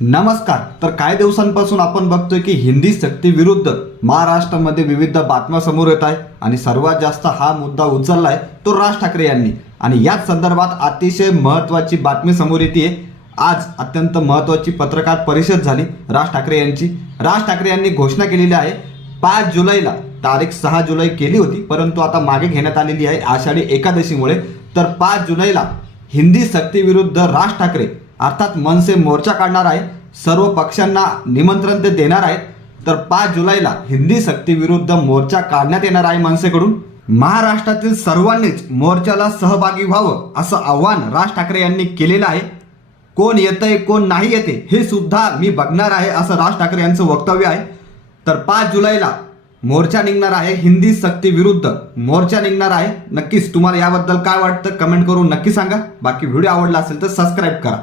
नमस्कार। तर काही दिवसांपासून आपण बघतोय की हिंदी सक्ती विरुद्ध महाराष्ट्रामध्ये विविध बातम्या समोर येत आहे आणि सर्वात जास्त हा मुद्दा उचललाय तो राज ठाकरे यांनी। आणि याच संदर्भात अतिशय महत्त्वाची बातमी समोर येते। आज अत्यंत महत्त्वाची पत्रकार परिषद झाली राज ठाकरे यांची। राज ठाकरे यांनी घोषणा केलेली आहे 5 जुलैला, तारीख 6 जुलै केली होती परंतु आता मागे घेण्यात आलेली आहे आषाढी एकादशीमुळे। तर 5 जुलैला हिंदी सक्ती विरुद्ध राज ठाकरे अर्थात मनसे मोर्चा काढणार आहे। सर्व पक्षांना निमंत्रण ते देणार आहेत। तर 5 जुलैला हिंदी सक्ती विरुद्ध मोर्चा काढण्यात येणार आहे मनसेकडून। महाराष्ट्रातील सर्वांनीच मोर्चाला सहभागी व्हावं असं आवाहन राज ठाकरे यांनी केलेलं आहे। कोण येतंय कोण नाही येते हे सुद्धा मी बघणार आहे असं राज ठाकरे यांचं वक्तव्य आहे। तर 5 जुलैला मोर्चा निघणार आहे, हिंदी सक्ती विरुद्ध मोर्चा निघणार आहे। नक्कीच तुम्हाला याबद्दल काय वाटतं कमेंट करून नक्की सांगा। बाकी व्हिडिओ आवडला असेल तर सबस्क्राईब करा।